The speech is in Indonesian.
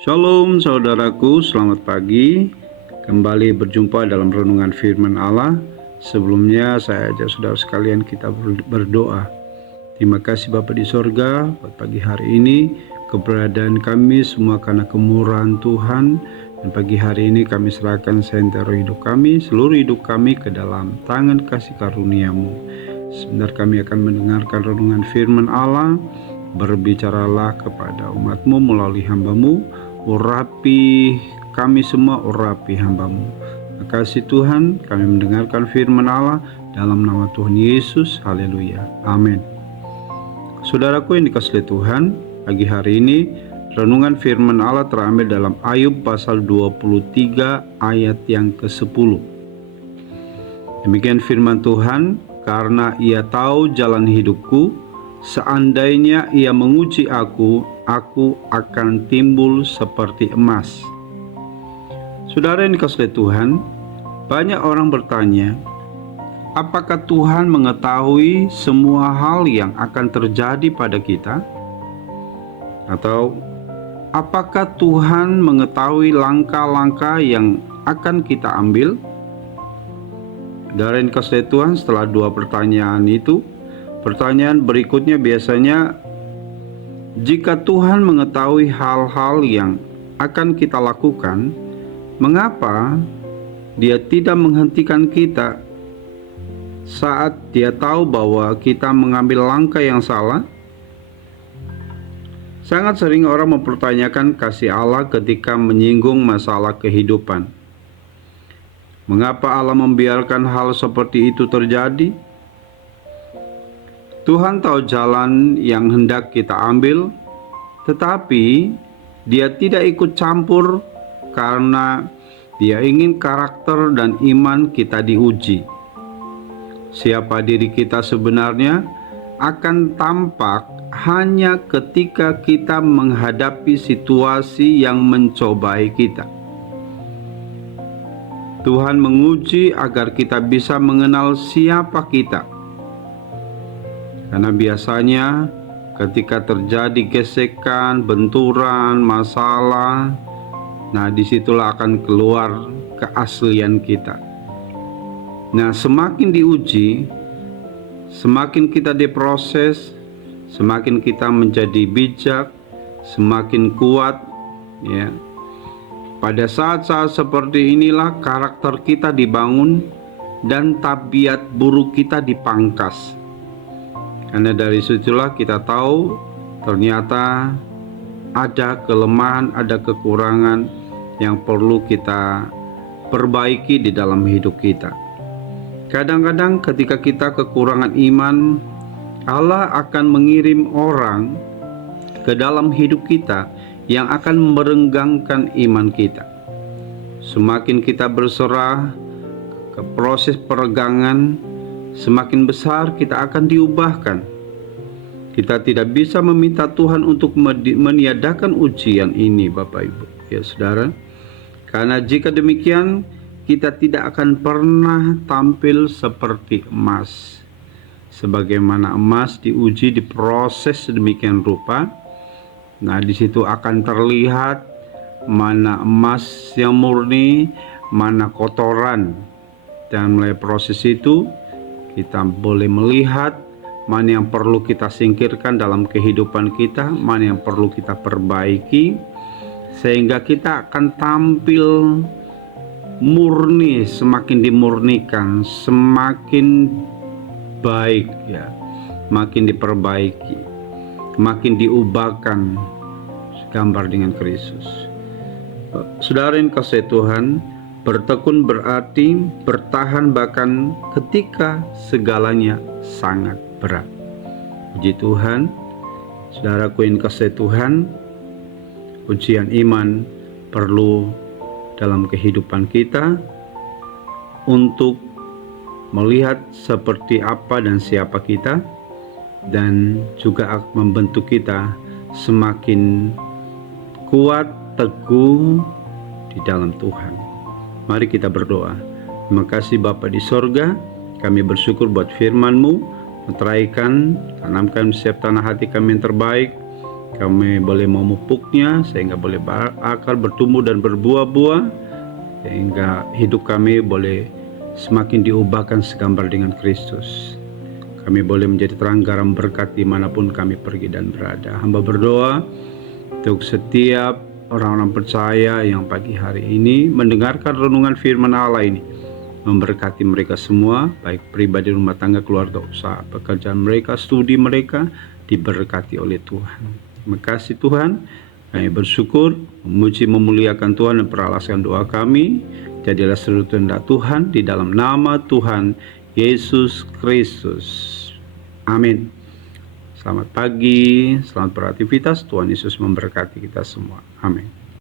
Shalom saudaraku, selamat pagi. Kembali berjumpa dalam renungan firman Allah. Sebelumnya saya ajak saudara sekalian kita berdoa. Terima kasih Bapa di sorga buat pagi hari ini, keberadaan kami semua karena kemurahan Tuhan. Dan pagi hari ini kami serahkan seantero hidup kami, seluruh hidup kami ke dalam tangan kasih karunia-Mu. Sebentar kami akan mendengarkan renungan firman Allah. Berbicaralah kepada umat-Mu melalui hamba-Mu. Urapi kami semua, urapi hamba-Mu. Terima kasih Tuhan, kami mendengarkan firman Allah dalam nama Tuhan Yesus. Haleluya, amin. Saudaraku yang dikasihi Tuhan, pagi hari ini renungan firman Allah terambil dalam Ayub pasal 23 ayat yang ke-10. Demikian firman Tuhan, karena Ia tahu jalan hidupku, seandainya Ia menguji aku akan timbul seperti emas. Saudara yang dikasihi Tuhan, banyak orang bertanya, apakah Tuhan mengetahui semua hal yang akan terjadi pada kita? Atau apakah Tuhan mengetahui langkah-langkah yang akan kita ambil? Saudara yang dikasihi Tuhan, setelah dua pertanyaan itu, pertanyaan berikutnya biasanya, jika Tuhan mengetahui hal-hal yang akan kita lakukan, mengapa Dia tidak menghentikan kita saat Dia tahu bahwa kita mengambil langkah yang salah? Sangat sering orang mempertanyakan kasih Allah ketika menyinggung masalah kehidupan. Mengapa Allah membiarkan hal seperti itu terjadi? Tuhan tahu jalan yang hendak kita ambil, tetapi Dia tidak ikut campur karena Dia ingin karakter dan iman kita diuji. Siapa diri kita sebenarnya akan tampak hanya ketika kita menghadapi situasi yang mencobai kita. Tuhan menguji agar kita bisa mengenal siapa kita. Karena biasanya ketika terjadi gesekan, benturan, masalah, nah disitulah akan keluar keaslian kita. Nah, semakin diuji, semakin kita diproses, semakin kita menjadi bijak, semakin kuat, ya. Pada saat-saat seperti inilah karakter kita dibangun dan tabiat buruk kita dipangkas. Karena dari situlah kita tahu ternyata ada kelemahan, ada kekurangan yang perlu kita perbaiki di dalam hidup kita. Kadang-kadang ketika kita kekurangan iman, Allah akan mengirim orang ke dalam hidup kita yang akan merenggangkan iman kita. Semakin kita berserah ke proses peregangan, semakin besar kita akan diubahkan. Kita tidak bisa meminta Tuhan untuk meniadakan ujian ini, Bapak Ibu, ya saudara. Karena jika demikian, kita tidak akan pernah tampil seperti emas. Sebagaimana emas diuji, diproses sedemikian rupa. Nah, di situ akan terlihat mana emas yang murni, mana kotoran. Dan melalui proses itu, kita boleh melihat mana yang perlu kita singkirkan dalam kehidupan kita, mana yang perlu kita perbaiki, sehingga kita akan tampil murni, semakin dimurnikan, semakin baik, ya, makin diperbaiki, makin diubahkan gambar dengan Kristus. Saudara yang kasih Tuhan, bertekun berarti bertahan bahkan ketika segalanya sangat berat. Puji Tuhan, saudaraku yang kasih Tuhan, ujian iman perlu dalam kehidupan kita untuk melihat seperti apa dan siapa kita, dan juga membentuk kita semakin kuat, teguh di dalam Tuhan. Mari kita berdoa. Terima kasih Bapa di sorga, kami bersyukur buat firman-Mu, meteraikan, tanamkan setiap tanah hati kami yang terbaik, Kami boleh memupuknya sehingga boleh berakar, bertumbuh dan berbuah-buah, sehingga hidup kami boleh semakin diubahkan segambar dengan Kristus. Kami boleh menjadi terang garam berkat dimanapun kami pergi dan berada. Hamba berdoa untuk setiap orang-orang percaya yang pagi hari ini mendengarkan renungan firman Allah ini, memberkati mereka semua, baik pribadi, rumah tangga, keluarga, usaha, pekerjaan mereka, studi mereka, diberkati oleh Tuhan. Terima kasih Tuhan, kami bersyukur, memuji, memuliakan Tuhan dan peralasan doa kami. Jadilah seluruh kehendak Tuhan di dalam nama Tuhan Yesus Kristus. Amin. Selamat pagi, selamat beraktivitas. Tuhan Yesus memberkati kita semua. Amin.